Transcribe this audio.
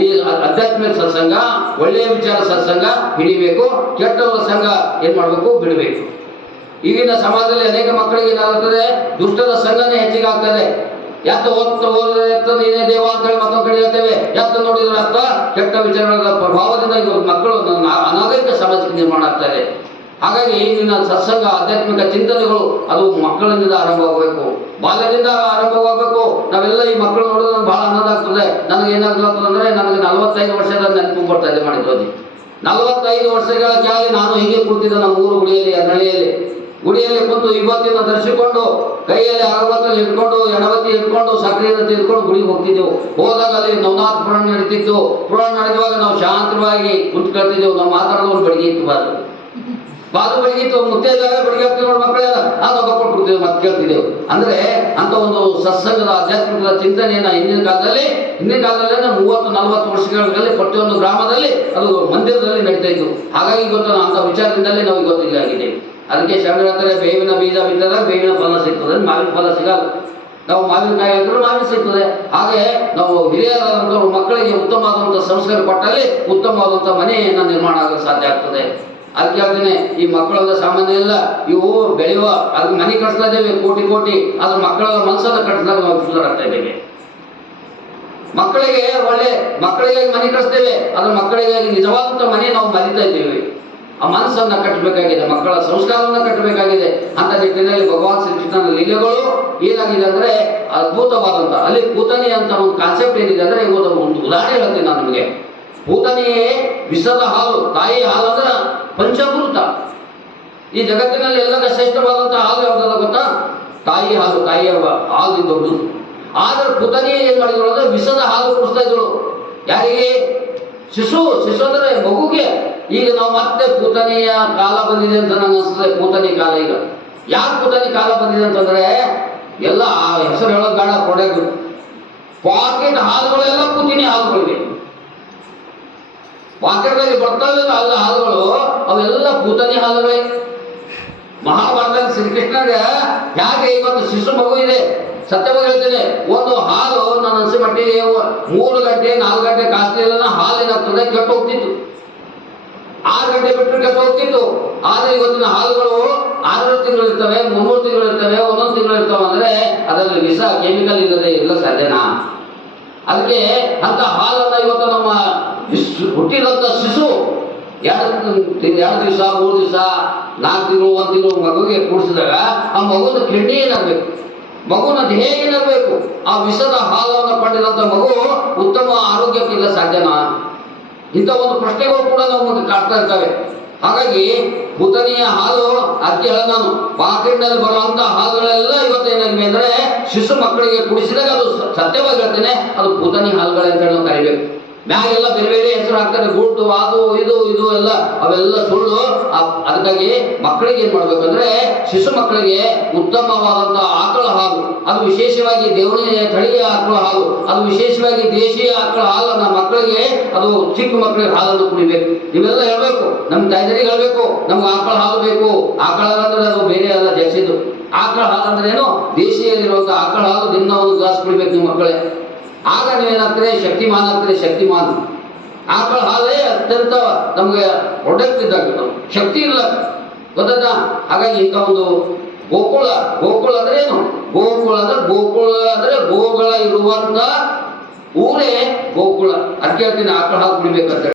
ಈ ಆಧ್ಯಾತ್ಮಿಕ ಸತ್ಸಂಗ, ಒಳ್ಳೆಯ ವಿಚಾರ ಸತ್ಸಂಗ ಹಿಡಿಬೇಕು, ಕೆಟ್ಟವರ ಸಂಘ ಏನ್ ಮಾಡ್ಬೇಕು, ಬಿಡಬೇಕು. ಈಗಿನ ಸಮಾಜದಲ್ಲಿ ಅನೇಕ ಮಕ್ಕಳಿಗೆ ಏನಾಗುತ್ತದೆ, ದುಷ್ಟರ ಸಂಘನೇ ಹೆಚ್ಚಿಗೆ ಆಗ್ತದೆ. ಎತ್ತ ಓದಿದ್ರೆ ಎತ್ತ ನೀನೇ ದೇವ ಅಂತ ಹೇಳಿ ಮತ್ತೊಂದು ಕಡೆ ಹೇಳ್ತೇವೆ, ಎತ್ತ ನೋಡಿದ್ರೆ ಅರ್ಥ ಕೆಟ್ಟ ವಿಚಾರಗಳ ಪ್ರಭಾವದಿಂದ ಇವರು ಮಕ್ಕಳು ಅನಾಗರಿಕ ಸಮಾಜಕ್ಕೆ ನಿರ್ಮಾಣ ಆಗ್ತಾ ಇದೆ. ಹಾಗಾಗಿ ಈಗಿನ ಸತ್ಸಂಗ, ಆಧ್ಯಾತ್ಮಿಕ ಚಿಂತನೆಗಳು ಅದು ಮಕ್ಕಳಿಂದ ಆರಂಭವಾಗಬೇಕು, ಬಾಲ್ಯದಿಂದ ಆರಂಭವಾಗಬೇಕು. ನಾವೆಲ್ಲ ಈ ಮಕ್ಕಳು ನೋಡಿದ್ರೆ ನನಗೆ ಬಹಳ ಆನಂದ ಆಗ್ತದೆ. ನನಗೆ ಏನಾಗ್ತದೆ ಅಂದ್ರೆ, ನನಗೆ 45 ವರ್ಷದ ನೆನಪು ಬರ್ತಾ ಇದೆ ಮಾಡಿದ್ದು. 45 ವರ್ಷಗಳ ಕೆಳಗೆ ನಾನು ಹೀಗೆ ಕೂತಿದ್ದೆ ನಮ್ಮ ಊರು ಗುಡಿಯಲ್ಲಿ, ಗುಡಿಯಲ್ಲಿ ಕುಂತು ವಿಭೂತಿಯನ್ನು ಧರಿಸಿಕೊಂಡು ಕೈಯಲ್ಲಿ ಅಗರಬತ್ತಿ ಇಟ್ಕೊಂಡು ಎಡಬತ್ತಿ ಇಟ್ಕೊಂಡು ಸಕ್ರಿಯನ್ನು ತೆಗೆದುಕೊಂಡು ಗುಡಿಗೆ ಹೋಗ್ತಿದ್ದೆವು. ಹೋದಾಗ ಅಲ್ಲಿ ನವನಾಥ ಪುರಾಣ ನಡೀತಿತ್ತು. ಪುರಾಣ ನಡೆಯುವಾಗ ನಾವು ಶಾಂತವಾಗಿ ಕುಂತ್ಕೊಳ್ತಿದ್ದೆವು. ನಾವು ಮಾತಾಡೋದು ಒಂದು ಬೆಳಗ್ಗೆ ಇತ್ತು, ಬಾದು ಬೆಳಗ್ಗೆ ಇತ್ತು, ಮುತ್ತೈದಾಗ ಬೆಳಗ್ಗೆ ಆಗ್ತೀವಿ ನೋಡಿ ಮಕ್ಕಳೆಲ್ಲ, ನಾವು ಕೊಟ್ಟು ಕೊಡ್ತೀವಿ, ಮತ್ತೆ ಕೇಳ್ತಿದ್ದೆವು. ಅಂದ್ರೆ ಅಂತ ಒಂದು ಸತ್ಸಂಗದ ಆಧ್ಯಾತ್ಮಿಕದ ಚಿಂತನೆಯನ್ನ ಹಿಂದಿನ ಕಾಲದಲ್ಲಿ 30-40 ವರ್ಷಗಳಲ್ಲಿ ಪ್ರತಿಯೊಂದು ಗ್ರಾಮದಲ್ಲಿ ಅದು ಮಂದಿರದಲ್ಲಿ ನಡೀತಾ ಇತ್ತು. ಹಾಗಾಗಿ ಇವತ್ತು ಅಂತ ವಿಚಾರದಿಂದಲೇ ನಾವು ಇವತ್ತು ಇಲ್ಲಿ ಆಗಿದ್ದೇವೆ. ಅದಕ್ಕೆ ಶರಣ ಹೇಳ್ತಾರೆ, ಬೇವಿನ ಬೀಜ ಬಿದ್ದಾಗ ಬೇವಿನ ಫಲ ಸಿಗ್ತದೆ, ಮಾವಿನ ಫಲ ಸಿಗಲ್ಲ. ನಾವು ಮಾವಿನಕಾಯಿ ಹಾಕಿದ್ರು ಮಾವಿನ ಸಿಗ್ತದೆ. ಹಾಗೆ ನಾವು ಹಿರಿಯರಾದಂಥವ್ರು ಮಕ್ಕಳಿಗೆ ಉತ್ತಮವಾದಂಥ ಸಂಸ್ಕಾರ ಕೊಟ್ಟಲ್ಲಿ ಉತ್ತಮವಾದಂಥ ಮನೆಯನ್ನು ನಿರ್ಮಾಣ ಆಗಲು ಸಾಧ್ಯ ಆಗ್ತದೆ. ಅದಕ್ಕೆ ಹೇಳ್ತೇನೆ, ಈ ಮಕ್ಕಳೆಲ್ಲ ಸಾಮಾನ್ಯ ಇಲ್ಲ, ಇವು ಬೆಳೆಯುವ ಅದಕ್ಕೆ ಮನೆ ಕಟ್ಸ್ತಾ ಇದ್ದೇವೆ ಕೋಟಿ, ಅದ್ರ ಮಕ್ಕಳ ಮನಸ್ಸನ್ನು ಕಟ್ಟಿದಾಗ ನಾವು ಸುಧಾರಾಗ್ತಾ ಇದ್ದೇವೆ. ಮಕ್ಕಳಿಗೆ ಮನೆ ಕಟ್ಸ್ತೇವೆ, ಅದ್ರ ಮಕ್ಕಳಿಗೆ ನಿಜವಾದಂಥ ಮನೆ ನಾವು ಮರಿತಾ ಇದ್ದೇವೆ. ಆ ಮನಸ್ಸನ್ನ ಕಟ್ಟಬೇಕಾಗಿದೆ, ಮಕ್ಕಳ ಸಂಸ್ಕಾರವನ್ನು ಕಟ್ಟಬೇಕಾಗಿದೆ. ಅಂತ ನಿಟ್ಟಿನಲ್ಲಿ ಭಗವಾನ್ ಶ್ರೀಕೃಷ್ಣನ ಲೀಲೆಗಳು ಏನಾಗಿದೆ ಅಂದ್ರೆ ಅದ್ಭುತವಾದಂತ. ಅಲ್ಲಿ ಪೂತನಿ ಅಂತ ಒಂದು ಕಾನ್ಸೆಪ್ಟ್ ಏನಿದೆ ಅಂದ್ರೆ, ಇವತ್ತು ಒಂದು ಉದಾಹರಣೆ ಹೇಳ್ತೀನಿ ನಾನು ನಿಮಗೆ. ಪೂತನಿಯೇ ವಿಷದ ಹಾಲು, ತಾಯಿ ಹಾಲು ಅಂದ್ರೆ ಪಂಚಮೃತ. ಈ ಜಗತ್ತಿನಲ್ಲಿ ಎಲ್ಲ ಶ್ರೇಷ್ಠವಾದಂತಹ ಹಾಲು ಯಾವ್ದಲ್ಲ ಗೊತ್ತಾ? ತಾಯಿ ಹಾಲು, ತಾಯಿಯ ಹಾಲು ದೊಡ್ಡದು. ಆದ್ರೆ ಪೂತನಿಯೇ ಏನ್ ಮಾಡಿದ್ರು ಅಂದ್ರೆ ವಿಷದ ಹಾಲು ಕುಡಿಸ್ತಾ ಇದ್ರು. ಯಾರಿಗೆ? ಶಿಶು ಅಂದ್ರೆ ಮಗುಗೆ. ಈಗ ನಾವು ಮತ್ತೆ ಪೂತನಿಯ ಕಾಲ ಬಂದಿದೆ ಅಂತ ನಂಗೆ ಅನಿಸ್ತದೆ. ಪೂತನಿ ಕಾಲ ಈಗ ಯಾಕೆ ಪೂತನಿ ಕಾಲ ಬಂದಿದೆ ಅಂತಂದ್ರೆ, ಎಲ್ಲ ಹೆಸರು ಹೇಳೋದು ಬೇಡ, ಕೊಡೋದು ಪಾಕೆಟ್ ಹಾಲುಗಳೆಲ್ಲ ಪೂತಿನಿ ಹಾಲುಗಳಿವೆ. ಪಾಕೆಟ್ನಲ್ಲಿ ಬರ್ತಾವೆ ಅಲ್ಲ ಹಾಲುಗಳು, ಅವೆಲ್ಲ ಪೂತನಿ ಹಾಲುಗಳೇ. ಮಹಾಭಾರತದಲ್ಲಿ ಶ್ರೀಕೃಷ್ಣಗೆ ಹೇಗೆ ಇವತ್ತು ಶಿಶು ಮಗು ಇದೆ, ಸತ್ಯವಾಗಿ ಹೇಳ್ತೇನೆ, ಒಂದು ಹಾಲು ನನ್ನ ಅನಿಸಿ ಮಟ್ಟಿಗೆ 3 ಗಂಟೆ 4 ಗಂಟೆ ಕಾಸ್ತಿಲ್ಲ, ಹಾಲು ಏನಾಗ್ತದೆ ಕೆಟ್ಟು ಹೋಗ್ತಿತ್ತು. 6 ಗಂಟೆ ಬಿಟ್ಟರೆ ಕೆಟ್ಟು ಹೋಗ್ತಿತ್ತು. ಆದ್ರೆ ಇವತ್ತಿನ ಹಾಲುಗಳು 6 ತಿಂಗಳು ಇರ್ತವೆ, 3 ತಿಂಗಳು ಇರ್ತವೆ, 1 ತಿಂಗಳು ಇರ್ತವೆ. ಅಂದ್ರೆ ಅದರಲ್ಲಿ ವಿಷ, ಕೆಮಿಕಲ್ ಇಲ್ಲದೆ ಇಲ್ಲ ಸಾಧ್ಯನಾ? ಅದಕ್ಕೆ ಅಂತ ಹಾಲನ್ನ ಇವತ್ತು ನಮ್ಮ ಹುಟ್ಟಿದಂತ ಶಿಶು 2 ದಿವಸ 3 ದಿವಸ 4 ತಿಂಗಳು 1 ತಿಂಗಳು ಮಗುವಿಗೆ ಕೂಡಿಸಿದಾಗ ಆ ಮಗುವಿನ ಕಿಡ್ನಿ ಏನಾಗಬೇಕು, ಮಗುವಿನ ದೇಹ ಏನಾಗಬೇಕು? ಆ ವಿಷದ ಹಾಲವನ್ನು ಪಡೆದಂತ ಮಗು ಉತ್ತಮ ಆರೋಗ್ಯಕ್ಕಿಲ್ಲ ಸಾಧ್ಯನಾ? ಇಂಥ ಒಂದು ಪ್ರಶ್ನೆಗಳು ಕೂಡ ನಾವು ಮುಂದೆ ಕಾಡ್ತಾ ಇರ್ತವೆ. ಹಾಗಾಗಿ ಪೂತನಿಯ ಹಾಲು ಅದಕ್ಕೆ ಹೇಳ ನಾನು, ಪಾಕೆಟ್ನಲ್ಲಿ ಬರುವಂತ ಹಾಲುಗಳೆಲ್ಲ ಇವತ್ತೇನಾಗಿವೆ ಅಂದ್ರೆ ಶಿಶು ಮಕ್ಕಳಿಗೆ ಕುಡಿಸಿದಾಗ ಅದು ಸತ್ಯವಾಗಿ ಹೇಳ್ತೇನೆ, ಅದು ಪೂತನಿ ಹಾಲುಗಳೇ ಅಂತ ಹೇಳಿ ನಾವು ಕರಿಬೇಕು. ಮ್ಯಾಗೆಲ್ಲ ಬೇರೆ ಬೇರೆ ಹೆಸರು ಹಾಕ್ತಾರೆ, ಗುಡ್ಡು ಅದು ಇದು ಎಲ್ಲ, ಅವೆಲ್ಲ ಸುಳ್ಳು. ಅದಕ್ಕಾಗಿ ಮಕ್ಕಳಿಗೆ ಏನ್ ಮಾಡ್ಬೇಕಂದ್ರೆ, ಶಿಶು ಮಕ್ಕಳಿಗೆ ಉತ್ತಮವಾದಂತ ಆಕಳ ಹಾಲು, ಅದು ವಿಶೇಷವಾಗಿ ದೇವಣಿಯ ತಳಿಯ ಆಕಳ ಹಾಲು, ಅದು ವಿಶೇಷವಾಗಿ ದೇಶೀಯ ಆಕಳ ಹಾಲನ್ನ ಮಕ್ಕಳಿಗೆ, ಅದು ಚಿಕ್ಕ ಮಕ್ಕಳಿಗೆ ಹಾಲನ್ನು ಕುಡಿಬೇಕು. ಇವೆಲ್ಲ ಹೇಳ್ಬೇಕು, ನಮ್ ತಾಯ್ದರಿಗೆ ಹೇಳ್ಬೇಕು, ನಮ್ಗೆ ಆಕಳ ಹಾಲು ಬೇಕು. ಆಕಳ ಅಂದ್ರೆ ಅದು ಬೇರೆ ಅಲ್ಲ, ಜರ್ಸಿದು. ಆಕಳ ಹಾಲು ಅಂದ್ರೆ ಏನು? ದೇಶಿಯಲ್ಲಿರುವಂತ ಆಕಳ ಹಾಲು ದಿನ 1 ಗ್ಲಾಸ್ ಕುಡಿಬೇಕು ನಿಮ್ಮ ಮಕ್ಕಳೇ. ಆಗ ನೀವೇನಾಗ್ತದೆ, ಶಕ್ತಿಮಾನ್ ಆಗ್ತದೆ. ಶಕ್ತಿಮಾನ್ ಆಕಳ ಹಾಲೇ ಅತ್ಯಂತ ನಮ್ಗೆ ಪ್ರೊಡಕ್ಟ್ ಇದ್ದಾಗ, ಶಕ್ತಿ ಇಲ್ಲ, ಗೊತ್ತಾ? ಹಾಗಾಗಿ ಇಂಥ ಒಂದು ಗೋಕುಳ ಅಂದ್ರೆ ಏನು? ಗೋಕುಳ ಅಂದ್ರೆ ಗೋಗಳ ಇರುವಂತ ಊರೇ ಗೋಕುಳ. ಅದಕ್ಕೆ ಹೇಳ್ತೀನಿ, ಆಕಳ ಹಾಲು ಕುಡಿಬೇಕಂತ.